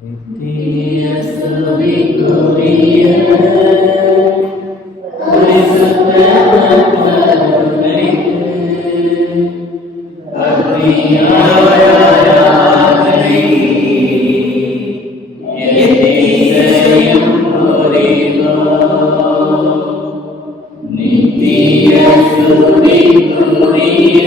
நித்திய ஸ்துதிக்குரிய பரிசுத்த கருணைக்கு பக்தியாய் ஆராதனை எத்திசையும் புரிவோம். நித்திய ஸ்துதிக்குரிய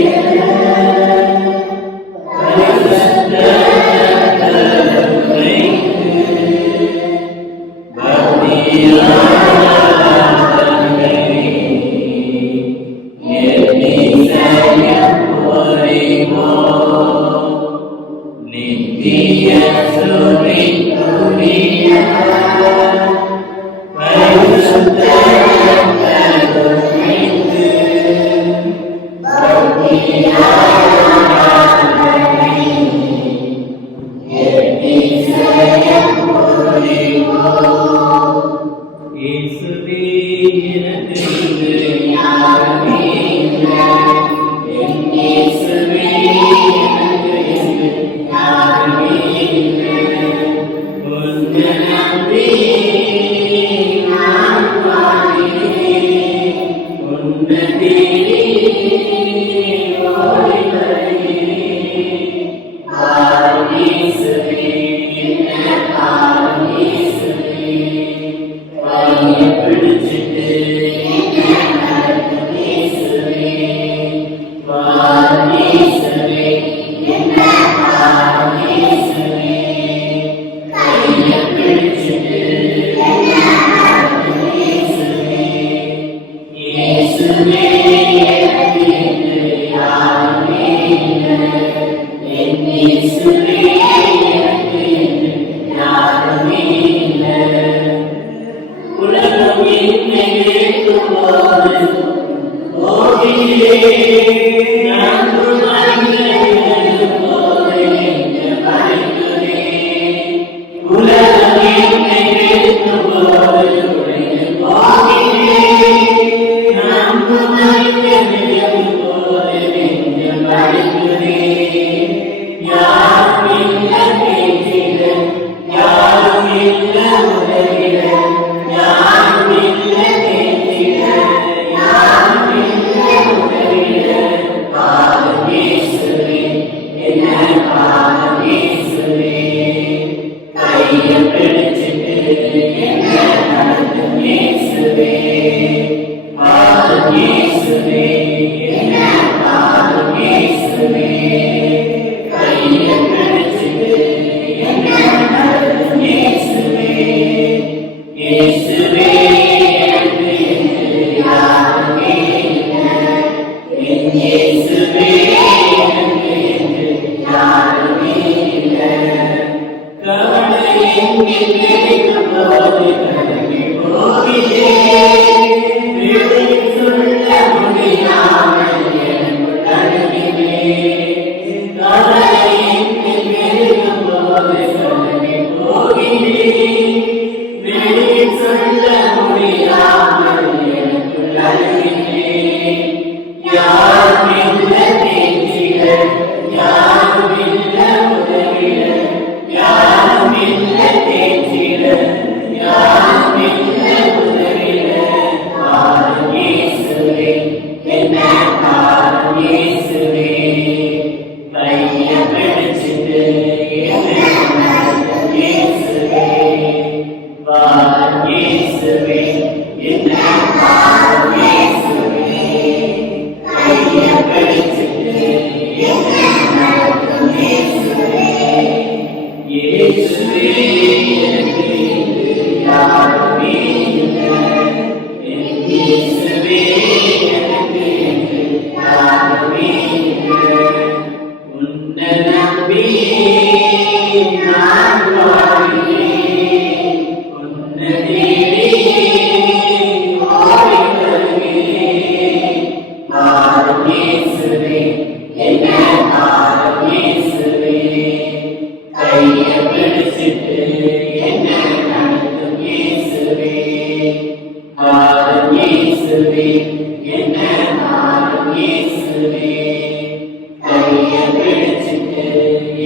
பரிசுத்த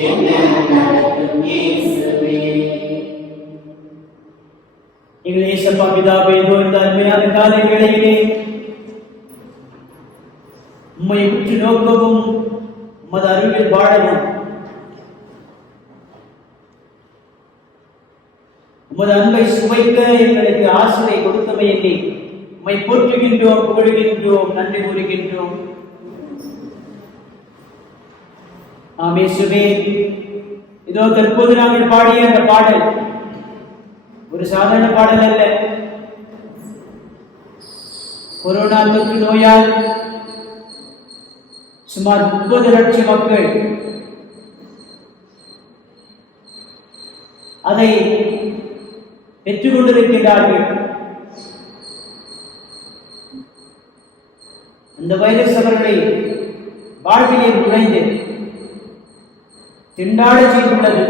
என்ன நடக்கும் இயேசுவே எங்கள் இயேசப்பா பிதாவே, இதோ இந்த அருமையான காலை வேளையிலே உம்மை உற்று நோக்கவும் உமது அருகில் வாழவும் உமது அன்பை சுவைக்க எங்களுக்கு ஆசிரியை கொடுத்தமை எண்ணி உம்மை போற்றுகின்றோம், புகழுகின்றோம், நன்றி கூறுகின்றோம். ஆமென். இதோ தற்போது நாங்கள் பாடிய அந்த பாடல் ஒரு சாதாரண பாடல் அல்ல. கொரோனா தொற்று நோயால் சுமார் 30 லட்சம் மக்கள் அதை பெற்றுக் கொண்டிருக்கிறார்கள். அந்த வைரஸ் அவர்களை வாழ்விலே நுழைந்து திண்டாட செய்துள்ளது.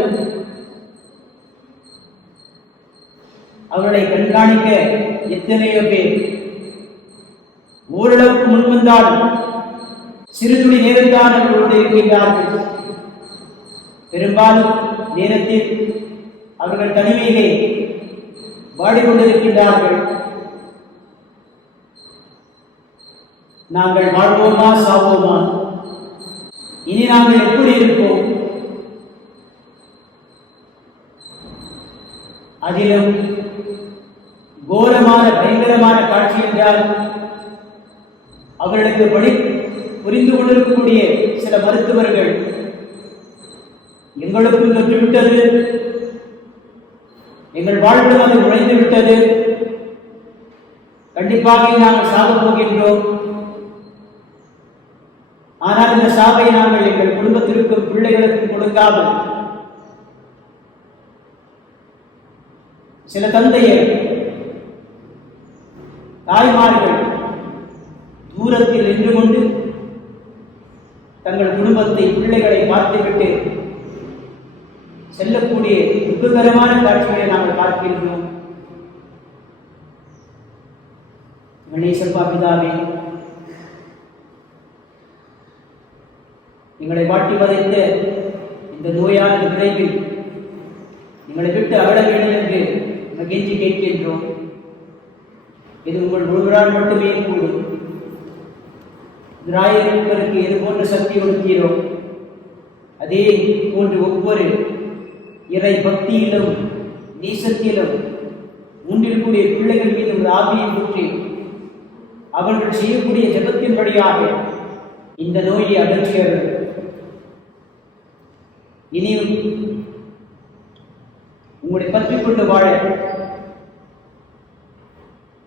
அவர்களை கண்காணிக்க எத்தனையோ பேர் ஓரளவுக்கு முன்வந்தாலும் சிறுதுளி நேரம்தான் அவர்களோடு இருக்கின்றார்கள். பெரும்பாலும் நேரத்தில் அவர்கள் தனிமையிலே வாடிக்கொண்டிருக்கின்றார்கள். நாங்கள் வாழ்வோமா சாவோமா, இனி நாங்கள் எப்படி இருப்போம்? அதிலும் கோரமான பயங்கரமான காட்சி என்றால் அவர்களுக்கு புரிந்து கொண்டிருக்கக்கூடிய சில மருத்துவர்கள் எங்களுக்கும் தொற்றுவிட்டது, எங்கள் வாழ்வில் அது நுழைந்து விட்டது, கண்டிப்பாக நாங்கள் சாகப் போகின்றோம். ஆனால் இந்த சாவை நாங்கள் எங்கள் குடும்பத்திற்கும் பிள்ளைகளுக்கும் கொடுக்காமல் சில தந்தையர் தாய்மார்கள் தூரத்தில் நின்று கொண்டு தங்கள் குடும்பத்தை பிள்ளைகளை பார்த்துவிட்டு செல்லக்கூடிய துக்ககரமான காட்சிகளை நாங்கள் பார்க்கின்றோம். கணேசப்பா பிதாவே, எங்களை வாட்டி வதைத்த இந்த நோயானது விரைவில் எங்களை விட்டு அகல வேண்டும் என்று மகிழ்ச்சி கேட்கின்றோம். இது உங்கள் ஒருவரால் மட்டுமே கூடும். திராயர்களுக்கு எது போன்ற சக்தி கொடுத்தீரோ அதே போன்று ஒவ்வொரு இறை பக்தியிலும் நேசத்திலும் உண்டிருக்கூடிய பிள்ளைகள் மீது ஒரு ஆவியை ஊற்றி அவர்கள் செய்யக்கூடிய ஜபத்தின்படியாக இந்த நோயை அகற்றியவர்கள் இனியும் உங்களை பற்றிக் கொண்டு வாழ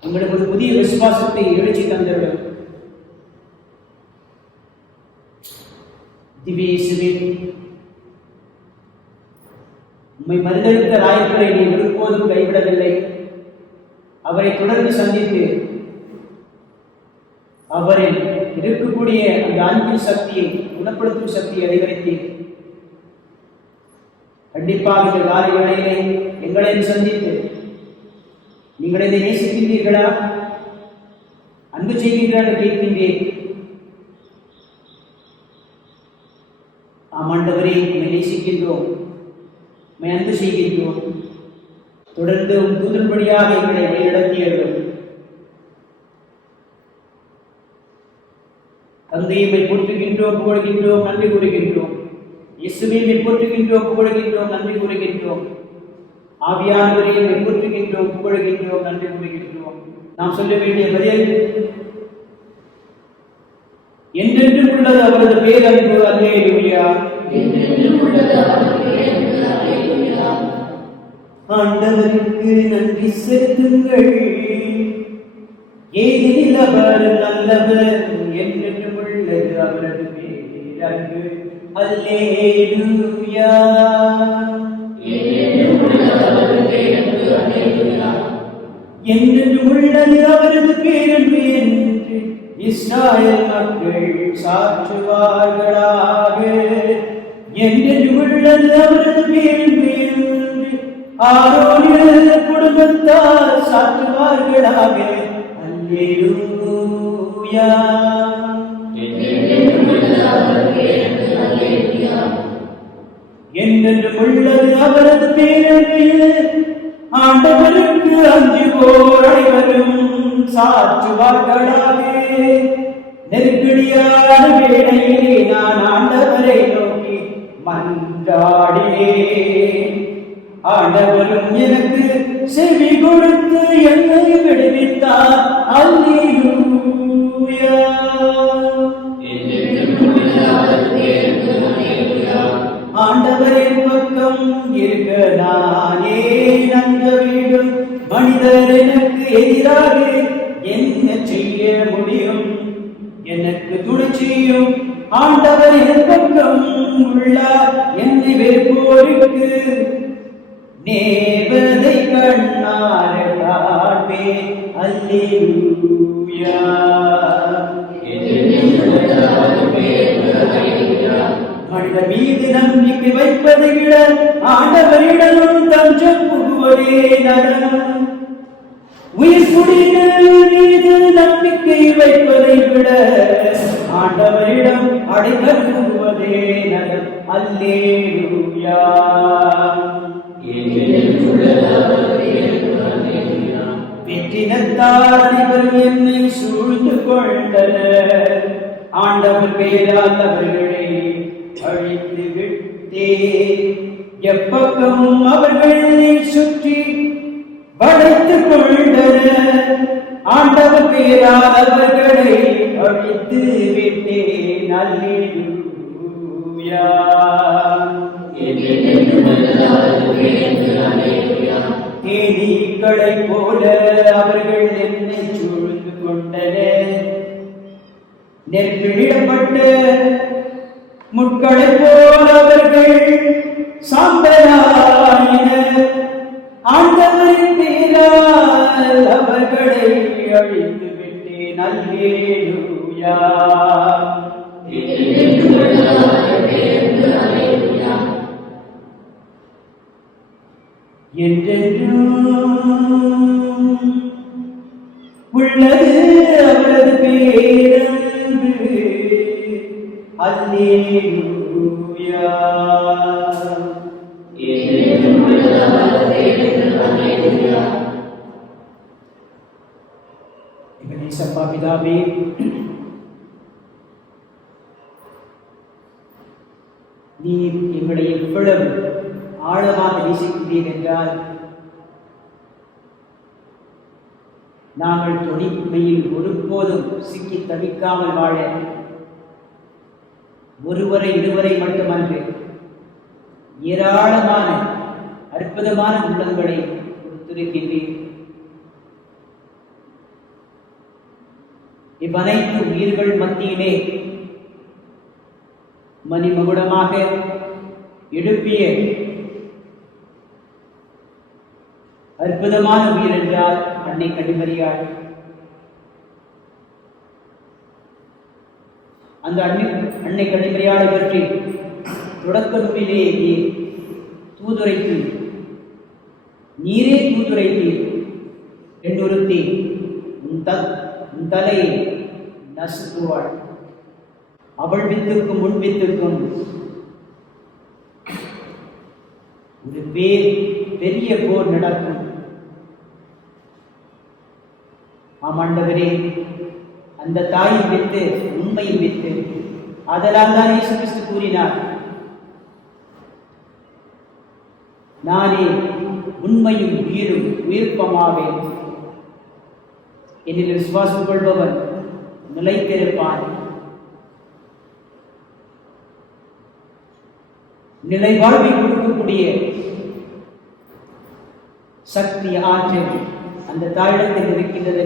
உங்களுக்கு ஒரு புதிய விசுவாசத்தை எழுச்சி தந்தவர்கள். திவ்யேசுவே, உம்மை மறுதளித்த ராயப்பரை நீ ஒருபோதும் கைவிடவில்லை. அவரை தொடர்ந்து சந்தித்து அவரில் இருக்கக்கூடிய அந்த அன்பின் சக்தியை, குணப்படுத்தும் சக்தியை அதிகரித்து கண்டிப்பாக இந்த காலை வேளையிலே எங்களை சந்தித்து நீங்கள் இதை நேசிக்கின்றீர்களா, அன்பு செய்கின்றார்கள் கேட்கின்றேன். ஆமாண்டவரே, உண்மை நேசிக்கின்றோம், உண்மை அன்பு செய்கின்றோம். தொடர்ந்து தூதன்படியாக எங்களை வழிநடத்தியவர்கள். தந்தையை போற்றுகின்றோம், புகழ்கின்றோம், நன்றி கூறுகின்றோம். இயேசுவை போற்றுகின்றோம், புகழ்கின்றோம், நன்றி கூறுகின்றோம். ஆவியானவரை போற்றுகின்றோம், புகழ்கின்றோம், நன்றி கூறுகின்றோம். நாம் சொல்ல வேண்டிய பதில் என்றென்றும் உள்ளது அவரது பேரன்பு. அல்லேலூயா. ஆண்டவருக்கு நன்றி செலுத்துங்கள், ஏனெனில் அவர் நல்லவர், என்றென்றும் உள்ளது அவரது பேரன்பு. அல்லேலூயா. என்றென்றும் உள்ளது அவரது பேரன்பு என்று இஸ்ராயேல் மக்கள் சாற்றுவார்களாக. என்றென்றும் உள்ளது அவரது பேரன்பு என்று ஆரோனின் குடும்பத்தார் சாற்றுவார்களாக. அல்லேலூயா. என்றென்றும் உள்ளது அவரது பேரன்பு. ஆண்டவருக்கு அஞ்சுவோர் அனைவரும் சாற்றுவார்களாக. நெருக்கடியான வேளையிலே நான் ஆண்டவரை நோக்கி மன்றாடினேன். ஆண்டவரும் எனக்கு செவி கொடுத்து என்னை விடுவித்தார். அல்லேலூயா. ஆண்டவரின் பக்கம் இருக்க நானே நம்ப வேண்டும். மனிதர் எனக்கு எதிராக என்ன செய்ய முடியும்? எனக்கு துணை செய்யும் ஆண்டவரின் பக்கம் உள்ளார். என்னை வெறுப்போருக்கு நேர்வதை கண்ணார காண்பேன். அல்லேலூயா. மனிதர் மீது நம்பிக்கை வைப்பதை விட ஆண்டவரிடம் தஞ்சம் புகுவதே நலம். உயிர்ப்புடிகள் மீது நம்பிக்கை வைப்பதை விட ஆண்டவரிடம் அடைக்கலம் புகுவதே நலம். அல்லேலூயா. வெற்றினத்தார் அனைவரும் என்னை சூழ்ந்து கொண்டனர். ஆண்டவர் பெயரால் அவர்களை அழித்து விட்டே. எப்பக்கம் அவர்களை சுற்றி வளைத்துக் கொண்டனர். ஆண்டவர் பெயரால் அவர்களை அழித்து விட்டேன். அல்லேலூயா. தேனீக்களைப் போல அவர்கள் என்னை சூழ்ந்து கொண்டனர். நெருப்பிடப்பட்ட முட்களைப் போல அவர்கள் சாம்பலாயினர். ஆண்டவரின் பெயரால் அவர்களை அழித்து விட்டேன். அல்லேலூயா. என்றென்றும் உள்ளது அவரது பேரன்பு. அல்லேலூயா. சப்பா பிதாவே, நீர் எங்களை எவ்வளவு ஆழமாக நேசிக்கிறீர் என்றால், நாங்கள் தொழில்மையில் ஒருபோதும் சிக்கி தவிக்காமல் வாழ ஒருவரை இருவரை மட்டுமன்று ஏராளமான அற்புதமான உள்ளங்களை கொடுத்திருக்கின்றீர். இவ்வனைத்து உயிர்கள் மத்தியிலே மணிமகுடமாக எழுப்பிய அற்புதமான உயிர் என்றால் அன்னை கன்னிமரியாள். அந்த அன்னை கன்னிமரியாளை பற்றி தொடக்க நூலிலேயே தூதுரைத்து, நீரே தூதுரைத்து என்றொருத்தி உன் தலையை நசுக்குவாள். அவள் வித்துக்கும் முன் வித்துக்கும் ஒரு பெரிய போர் நடக்கும். ஆமாண்டவரே, அந்த தாயின் வித்து உண்மையின் வித்து. அதனால் தான் இயேசு கிறிஸ்து கூறினார், நானே உண்மையும் உயிரும் உயிர்ப்பமாவேன். என்னில் விசுவாசம் கொள்பவன் நிலைத்திருப்பான். நிலை வாழ்வை கொடுக்கக்கூடிய சக்தி ஆற்றல் அந்த தாயிடத்தில் இருக்கின்றது.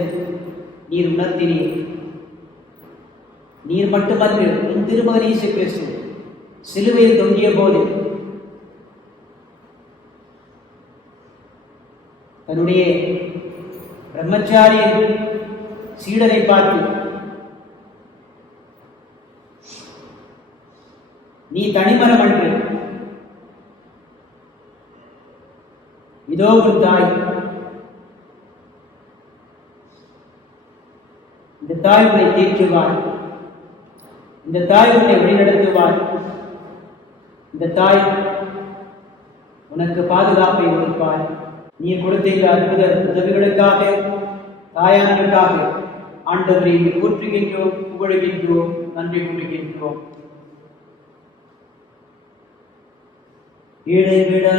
நீர் உணர்த்தினீர். நீர் மட்டுமன்று உன் திருமகன் இயேசு கிறிஸ்து சிலுவையில் தொங்கிய போது தன்னுடைய பிரம்மச்சாரிய சீடரை பார்த்து, நீ தனிமரம் அன்று, இதோ உன் தாய். இந்த தாய் உன்னை தேற்றுவார். இந்த தாய் உன்னை வழிநடத்துவார். இந்த தாய் உனக்கு பாதுகாப்பை கொடுப்பார். நீ கொடுத்த இந்த அற்புத உதவிகளுக்காக, தாயார்களுக்காக ஆண்டவரை போற்றுகின்றோம், புகழுகின்றோம், நன்றி கூறுகின்றோம். இடைவிடா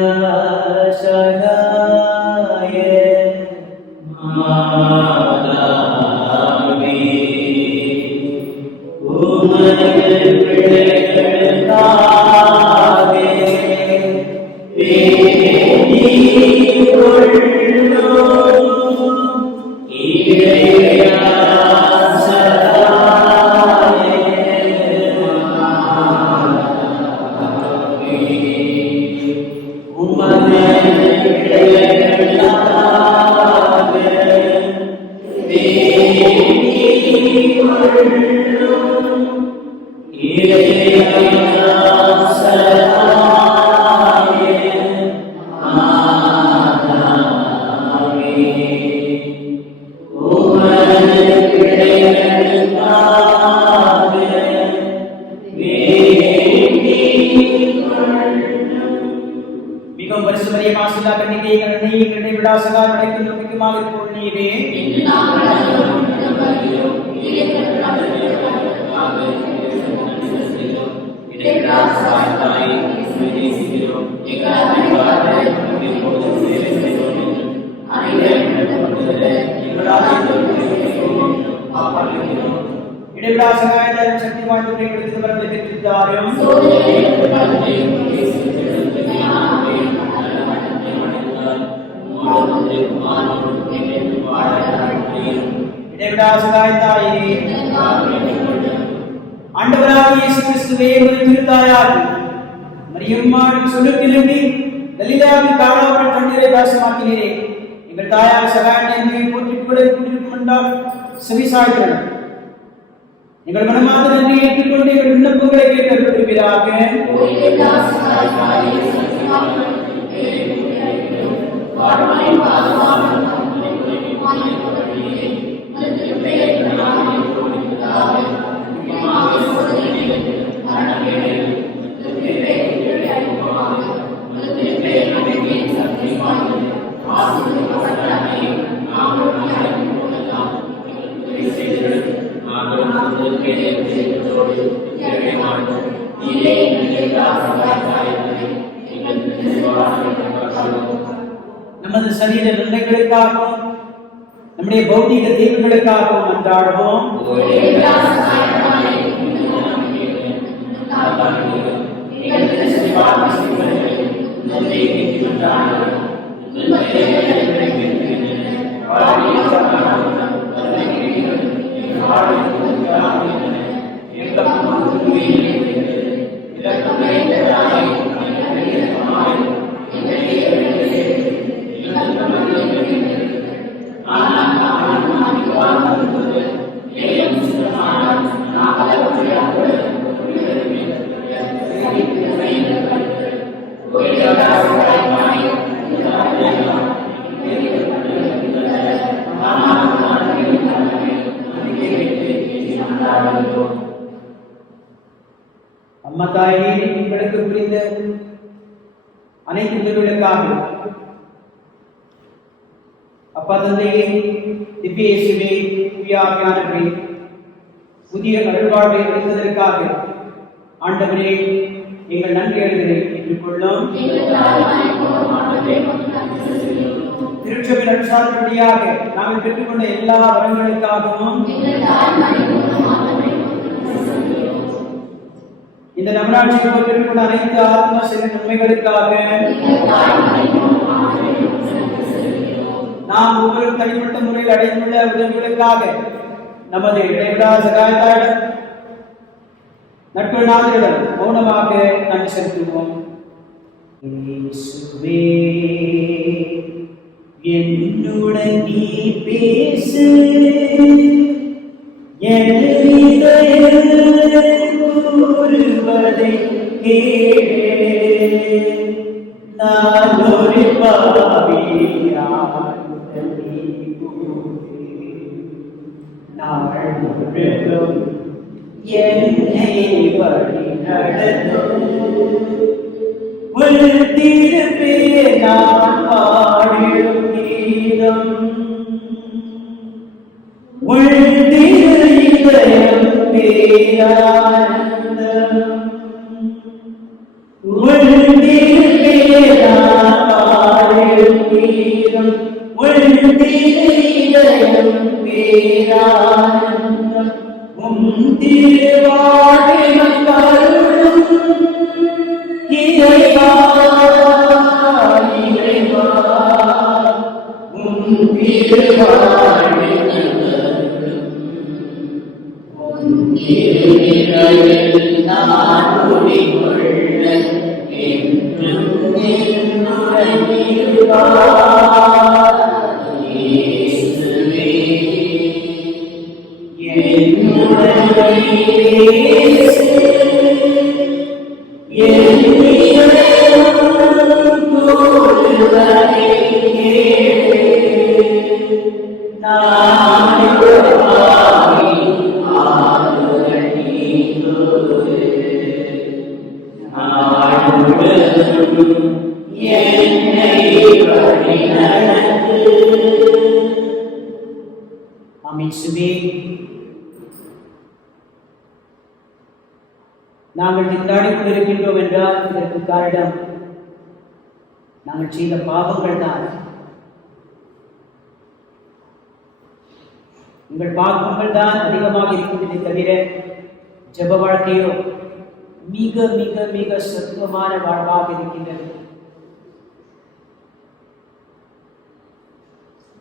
சகாய மாதாவே, உமது பிள்ளைகளுக்காக வேண்டிக் கொள்ளும். இடைவிடா மிகவும் பரிசுத்தரிய மாசிலா கன்னிகை கருணை இடைவிடா சகா படைக்கும் நம்பிக்கையாக இருக்கும் நீரே. இடைவிடா சகாயத்தை சக்தி வாய்ந்த எடுத்து வரலை பெற்றிருந்தாரும் இடைவிடா சகாயத்தாயே, ஆண்டவராகிய இயேசு கிறிஸ்துவே திருத்தாயார் மரியம்மாள் சொல்லுக்கிழமை கலிலேயாவில் காணாமல் தண்ணீரை வாசமாக்கினீரே. எங்கள் தாயார் சகாயத்தை போற்றி கூடியிருக்கும் என்றால் செவிசாய்கிறோம். எங்கள் மனமார்ந்த நன்றியை ஏற்றுக்கொண்டு எங்கள் விண்ணப்பங்களை கேட்டு விரும்புகிறாக. நமது சரீர நன்மைகளுக்காகவும் நம்முடைய பௌதிக தீர்வுகளுக்காகவும் அன்றாடுவோம். அம்மா தாயே, உங்களுக்கு புரிந்த அனைத்து உதவிகளுக்காக அப்பா தந்தையே, திவ்ய இயேசுவே, தூய ஆவியானவரே, புதிய அருள்வாழ்வை அளித்ததற்காக ஆண்டவரே எங்கள் நன்றிகளை ஏற்றுக்கொள்ளும். திருச்சபை நற்சாட்சியாக நாங்கள் பெற்றுக்கொண்ட எல்லா வரங்களுக்காகவும் இந்த நவராட்சியை பெற்றுக்கொண்ட அனைத்து ஆத்ம சில நன்மைகளுக்காக நாம் ஒவ்வொரு தனிப்பட்ட முறையில் அடைந்துள்ள உதவிகளுக்காக நமது இடைவிடா சகாயத்தாயிடம் நட்பு நாளிடம் மௌனமாக நன்றி செலுத்துவோம். இயேசுவே, என்னுடன் நீ பேசு, என் இதயம் கூறுவதை கேளு. நான் ஒரு பாவியாய் நாள் முழுதும் என்னை வழி நடத்தும். உன் திருப்பே நான் பாடிடும் பேரானந்தம் உள்தில் பேராவாழும் தீரம் உள்தில் இதயம் பேரானந்தம் திருவாழினம் கருளும் இறைவா இறைவா திருவாழினம் திருநிழலில் நான் குடிகொள்ள என்றும் என்னுடன் இருப்பார் இயேசுவே என்னுடன் இயேசு என் இதயம் தோல்வதை நான் நாங்கள் திண்டாடிக் கொண்டிருக்கின்றோம் என்றால் இதற்கு காரணம் நாங்கள் செய்த பாவங்கள் தான். உங்கள் பாவங்கள் தான் அதிகமாக இருக்கின்றதை தவிர ஜெப வாழ்க்கையோ மிக மிக மிக சத்துவமான வாழ்வாக இருக்கின்றது.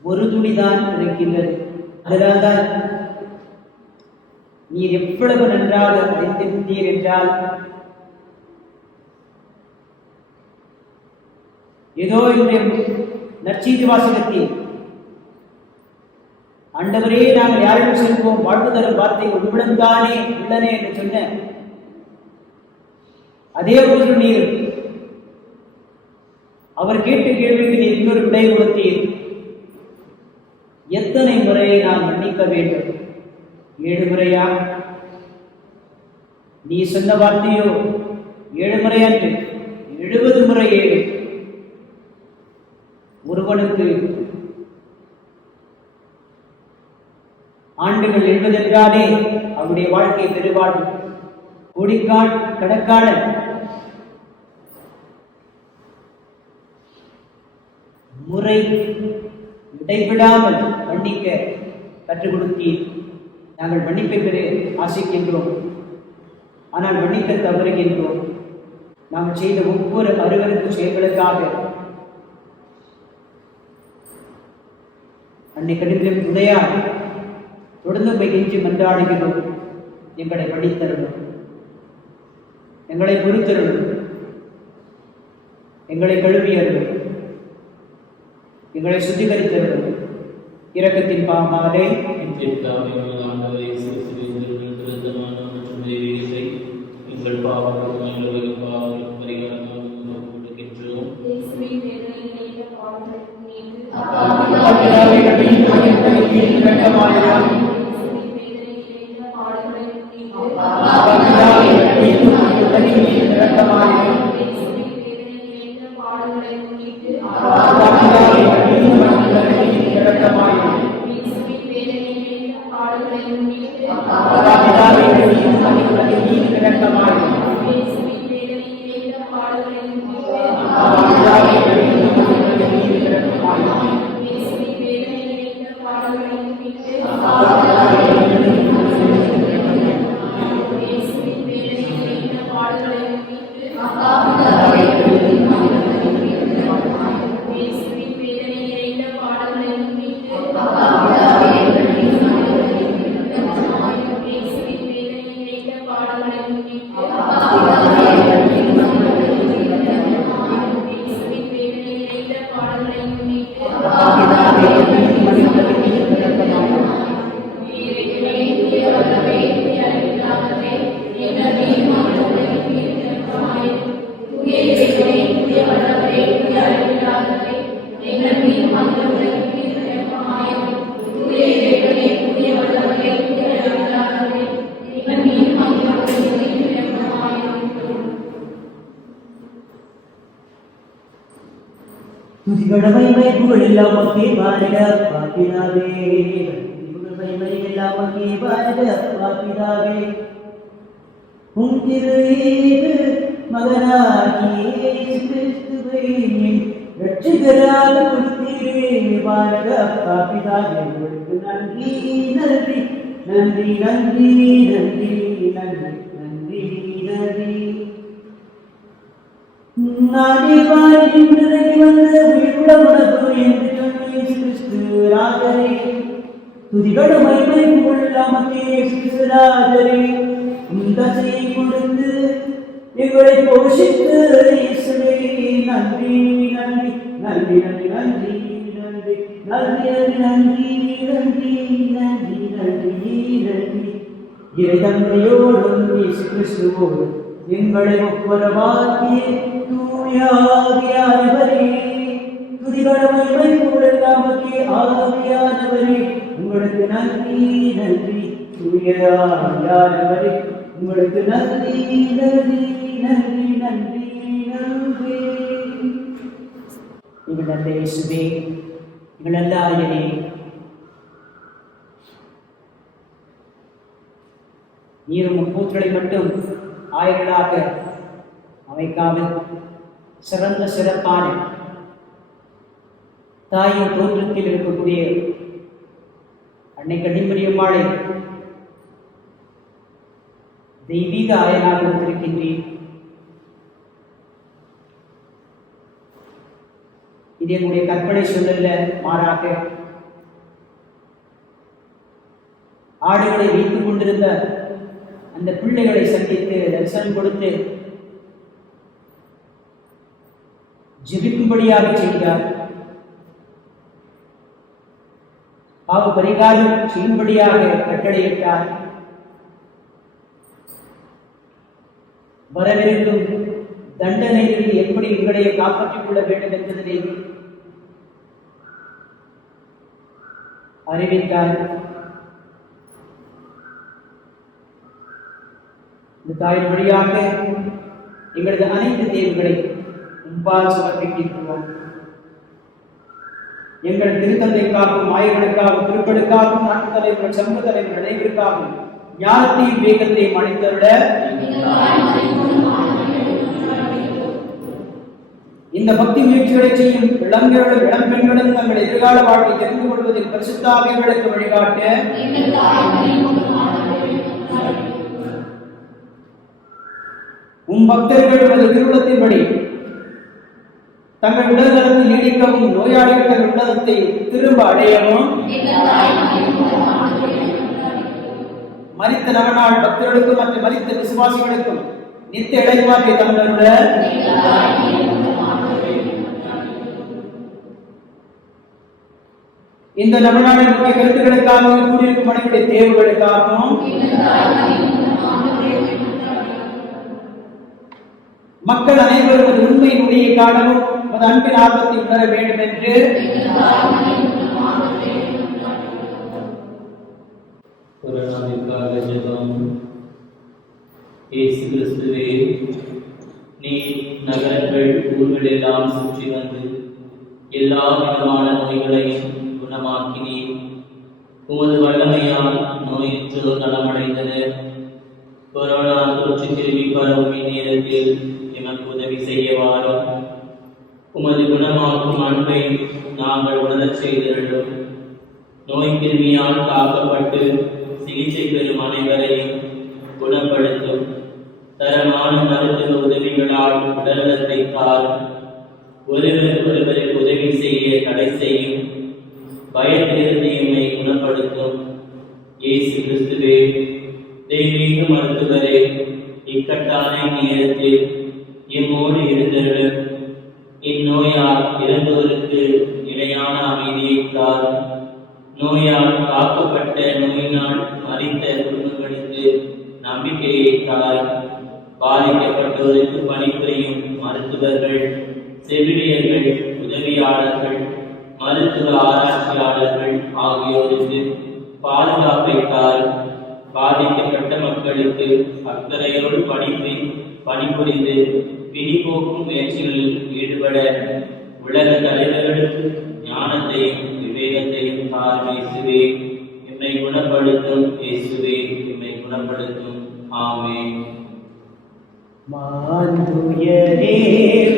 ஒரு துணிதான் இருக்கின்றது. அதனால்தான் நீர் எவ்வளவு நன்றாக படித்திருந்தீர் என்றால் ஏதோ இன்றைய நற்செய்தி வாசகத்தில் ஆண்டவரே நாங்கள் யாரிடம் செல்வோம், வாழ்வு தரும் வார்த்தை உன்னிடம் தானே உள்ளனே என்று சொன்ன அதே போன்று நீர் அவர் கேட்ட கேள்விக்கு நீர் இன்னொரு விடை கொடுத்தீர். எத்தனை முறையை நாம் மன்னிக்க வேண்டும்? 7 முறையா? நீ சொன்ன வார்த்தையோ 7 முறை அன்று 70 முறை 7. ஒருவனுக்கு ஆண்டுகள் 70 என்றாலே அவருடைய வாழ்க்கை பெருவாழ்வு. கோடிக்கால் கடற்கால முறை இடைவிடாமல் மன்னிக்க கற்றுக் கொடுத்தீர். நாங்கள் மன்னிப்பை பெற ஆசைக்கின்றோம், ஆனால் மன்னிக்க தவறுகின்றோம். நாம் செய்த ஒவ்வொரு அருவருக்கு செயல்களுக்காக அன்னை கடிதம் உதயா தொடர்ந்து கெஞ்சி மன்றாடுகிறோம். எங்களை மன்னித்தருளும், எங்களை பொறுத்தருளும், எங்களை கழுவியருளும், எங்களை சுத்திகரித்தருளும். இரக்கத்தின் பாமாலை எங்கள் பாவங்களுக்கு துதிகடமைமை புகழெல்லாம் மக்கே பாருக பாப்பினாவே, துதிகடமைமை எல்லாம் மக்கே பாருக பாப்பினாவே. உம் திரு மகனாகிய இயேசு கிறிஸ்துவை ரட்சகராக கொடுத்தீரே பாரத அப்பா பிதாவே உங்களுக்கு நன்றி நன்றி நன்றி நன்றி நன்றி நன்றி நன்றி நன்றி. நானே வாழ்கின்றதை வந்த உயிருள்ள உணவு என்று சொன்ன இயேசு கிறிஸ்து ராஜரே துதிகளும் மகிமை கொள்ளாமலே இயேசு கிறிஸ்து ராஜரே தசையை கொடுத்து எங்களை போஷித்து இயேசுவே நன்றி நன்றி நன்றி நன்றி நன்றி நன்றி நன்றி நன்றி நன்றி நன்றி நன்றி நன்றி. இறை தந்தையோடும் இயேசு கிறிஸ்துவோடும் எங்களை ஒப்புரவாக்கிய தூயாவியானவரே துதிகளும் மகிமை கொள்ளாமலே ஆவியானவரே உங்களுக்கு நன்றி நன்றி. தூயாவியானவரே உங்களுக்கு நன்றி நன்றி நன்றி நன்றி நன்றி. எங்கள் நல்ல இயேசுவே, எங்கள் நல்ல ஆயனே, நீரும் முப்பூக்களை மட்டும் ஆயர்களாக அமைக்காமல் சிறந்த சிறப்பான தாயின் தோற்றத்தில் இருக்கக்கூடிய அன்னை கன்னிமரியம்மாளை தெய்வீக ஆயனாக இருக்கின்றேன். இது என்னுடைய கற்பனை சொல்லல்ல, மாறாக ஆடுகளை வைத்துக் கொண்டிருந்த அந்த பிள்ளைகளை சந்தித்து தரிசனம் கொடுத்து ஜெபிக்கும்படியாக செய்தார். பாவ பரிகாரம் செய்யும்படியாக கட்டளையிட்டார். வரவிருக்கும் தண்டனையில் எப்படி உங்களை காப்பாற்றிக் கொள்ள வேண்டும் என்பதை அறிவித்தார். இந்த தாயின் வழியாக எங்களது அனைத்து தேவைகளை முன்பால் சமர்ப்பிக்கின்றோம். எங்கள் திருத்தந்தைக்காகவும் ஆயர்களுக்காகவும் திருக்களுக்காகவும் நாட்டு தலைவர்கள் சமூக தலைவர்கள் அனைவருக்காகவும் ஞானத்தையும் வேகத்தையும் அளித்தருட இந்த பக்தி முயற்சிகளை செய்யும் இளங்களும் இளம்பெண்களும் தங்கள் எதிர்கால வாழ்வை தெரிந்து கொள்வதில் பரிசுத்தாவியர்களுக்கு வழிகாட்ட உம் பக்தர்கள் உமது திருவுளத்தின்படி தங்கள் உடல்நலத்தை நீடிக்கவும் நோயாளிகள் தங்கள் உடலத்தை திரும்ப அடையவும் மரித்த நவநாள் பக்தர்களுக்கும் மற்ற மரித்த விசுவாசிகளுக்கும் நித்திய இடைவாற்றை தங்களுடைய இந்த நவநாளின் முக்கிய கருத்துக்களுக்காகவும் கூடியிருக்கும் அனைவருடைய தேர்வுகளுக்காகவும் மக்கள் அனைவரும் உண்மையின் உடைய காலமும் அது அன்பின் ஆர்வத்தை உணர வேண்டும் என்று கொரோனாவிற்காக ஜெபம். இயேசு கிறிஸ்துவே, நீ நகரங்கள் ஊர்களெல்லாம் சுற்றி வந்து எல்லா விதமான நோய்களையும் குணமாக்கினீர். உமது வல்லமையால் நோயுற்றோர் நலமடைந்தனர். கொரோனா தொற்று கிருமி பரவும் நேரத்தில் எமக்கு உதவி செய்யவாறு உமது குணமாக்கும் அன்பை நாங்கள் உணரச் செய்தருளும். நோய் கிருமியால் காக்கப்பட்டு சிகிச்சை பெறும் அனைவரையும் குணப்படுத்தும். தரமான மருத்துவ உதவிகளால் உடல்நலத்தை காரும். ஒருவருக்கு உதவி செய்ய தடை செய்யும் பயத்திலிருந்து எம்மை குணப்படுத்தும். இயேசு கிறிஸ்துவே, தெய்வீக மருத்துவரே, இக்கட்டான நேரத்தில் எம்மோடு இருந்தருளும். இந்நோயால் இறந்தோருக்கு நிலையான அமைதியை தாரும். நோயால் காக்கப்பட்ட நோயினால் மறித்த குடும்பங்களுக்கு நம்பிக்கையை தாரும். பாதிக்கப்பட்டோருக்கு பணிபுரியும் மருத்துவர்கள், செவிலியர்கள், உதவியாளர்கள், மருத்துவ ஆராய்ச்சியாளர்கள் ஆகியோருக்கு பாதுகாப்பை தாரும். பாதிக்கப்பட்ட மக்களுக்கு அக்கறையோடு பணிபுரிந்து பிடிபோக்கும் முயற்சிகளில் ஈடுபட உலக தலைவர்களுக்கு ஞானத்தையும் விவேகத்தையும் தாரும். இயேசுவே, எம்மை குணப்படுத்தும். இயேசுவே, எம்மை குணப்படுத்தும். ஆமென். மாந்துயரே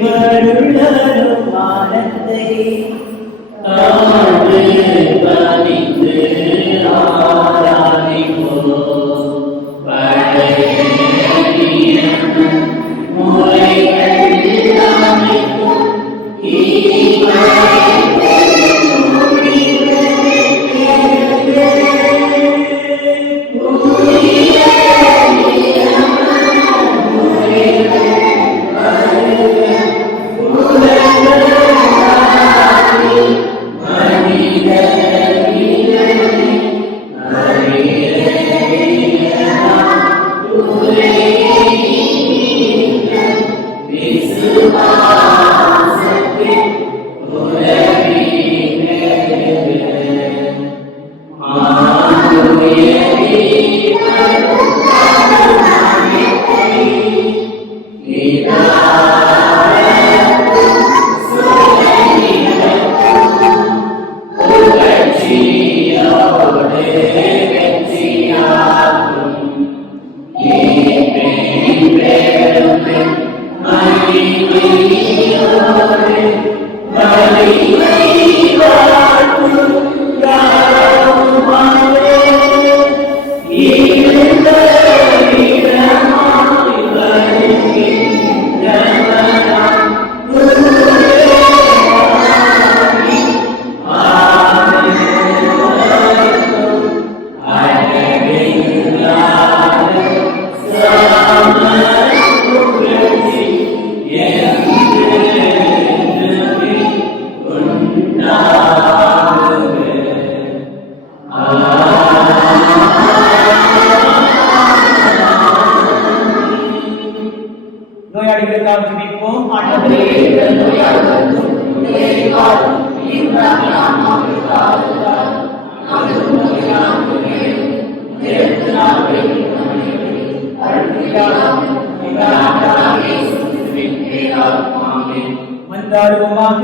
வருளரும் ஆனந்தை நோயாளிகளுக்காக ஜெபிப்போம். ஆண்டவரே மன்றாடுவோமாக.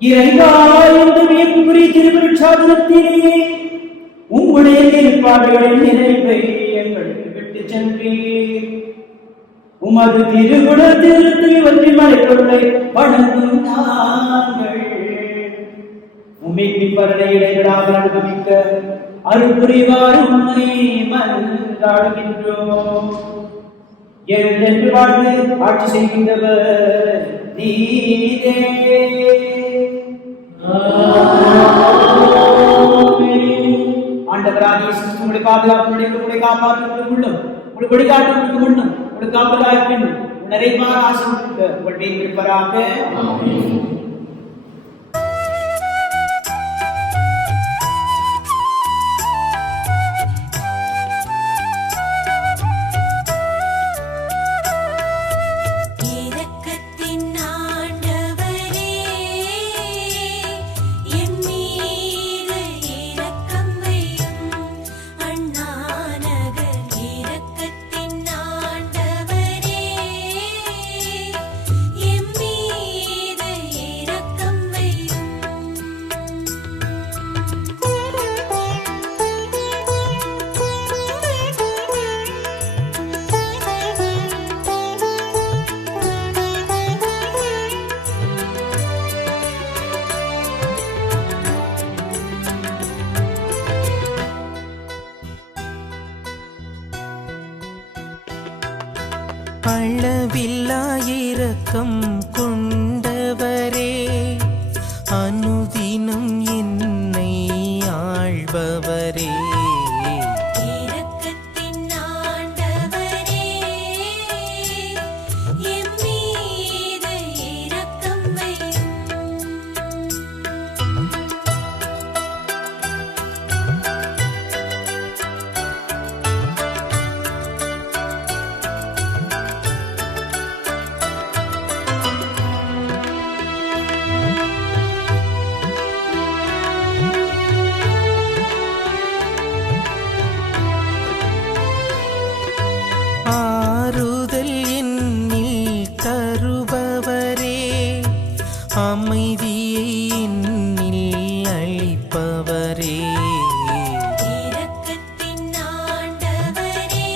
இறைவா, இந்த வியப்புக்குரிய திருவிருட்சாதனத்திலே உம்முடைய திருப்பாடுகளின் நிறைவை எங்களுக்கு விட்டு சென்றீர். உமது திருகுணத்தில் ஒன்றி மறைப்பொருளை வணங்கும் நாங்கள் உமைக்கு பரடை இடைவிடாமல் அனுபவிக்க அருள் புரிவார் உம்மை மன்றாடுகின்றோம். என்று வாழ்ந்து ஆட்சி செய்கின்றவர் நீரே. ஆண்டவராகிய இயேசு உம்முடைய பாதுகாப்பு உம்முடைய காப்பாற்றுவதற்கு உள்ளும் உம்முடைய வழிகாட்டுவதற்கு முன்னும் உம்முடைய காப்பலாய்ப்பின் நிறைவாக ஆசீர்வதிக்க உங்கள் மேல் இருப்பதாக. அளவில்லா இரக்கம் கொண்டவரே, அனுதினம் என்னை ஆள்பவரே, இரக்கத்தின் ஆண்டவரே, எம் மீது இரக்கம் வையும். ஆறுதல் என்னில் தருபவரே, அமைதியை என்னில் அளிப்பவரே, இரக்கத்தின் ஆண்டவரே,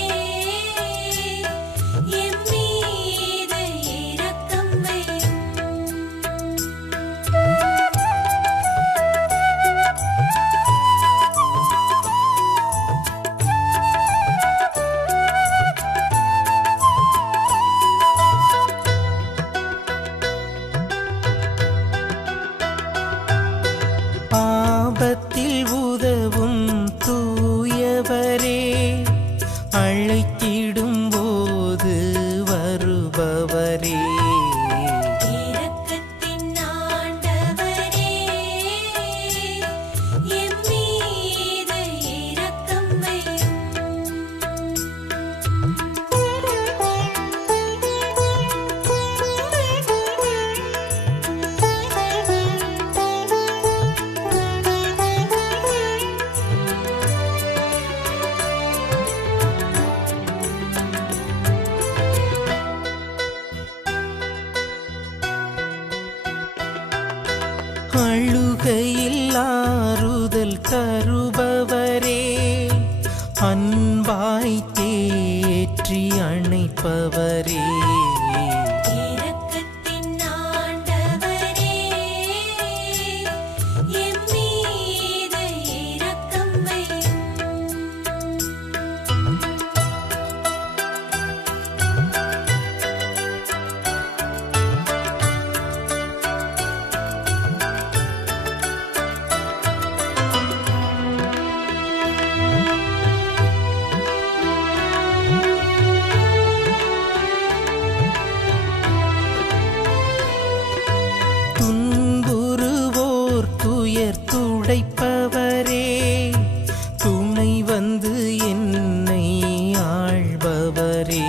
அழுகையில் ஆறுதல் தருபவரே, அன்பாய் தேற்றி அணைப்பவரே, இரக்கத்தின் ஆண்டவரே, எம் மீது இரக்கம் வையும். துன்புறுவோர் துயர் துடைப்பவரே, துணை வந்து என்னை ஆள்பவரே,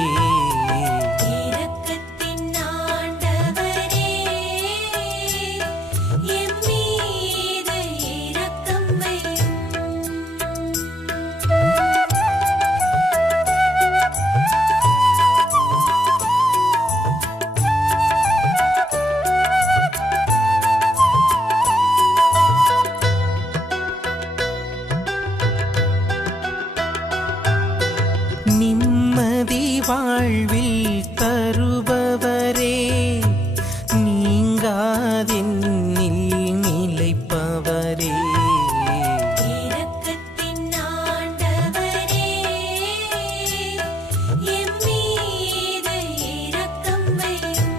இரக்கத்தின் ஆண்டவரே, எம் மீது இரக்கம் வையும். நிம்மதி வாழ்வில் தருபவரே, நீங்காதென்னில் நிலைப்பவரே, இரக்கத்தின் ஆண்டவரே, எம் மீது இரக்கம் வையும்.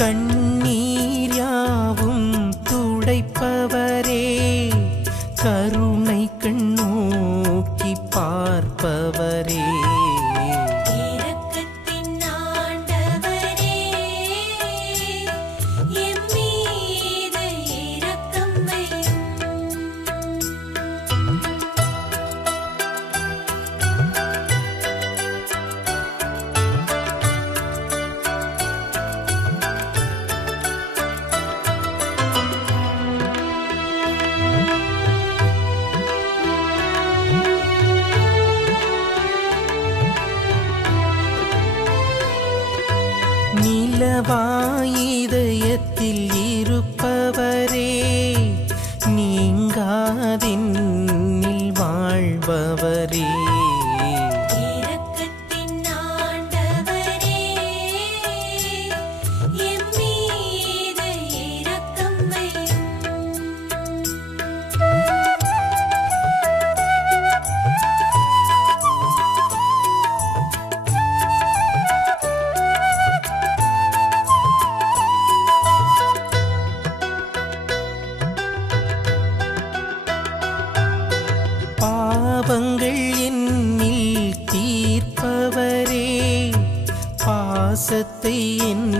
கண்ணீர் யாவும் துடைப்பவரே, கருணை கண்ணோக்கி பார்ப்பவரே, இரக்கத்தின் ஆண்டவரே, எம் மீது இரக்கம் வையும். நிலவாயிதயத்தில் இருப்பவரே, நீங்காதென்னில் வாழ்பவரே, இரக்கத்தின் ஆண்டவரே, எம் மீது இரக்கம் வையும். பாவங்கள் என்னில் தீர்ப்பவரே, பாசத்தை என்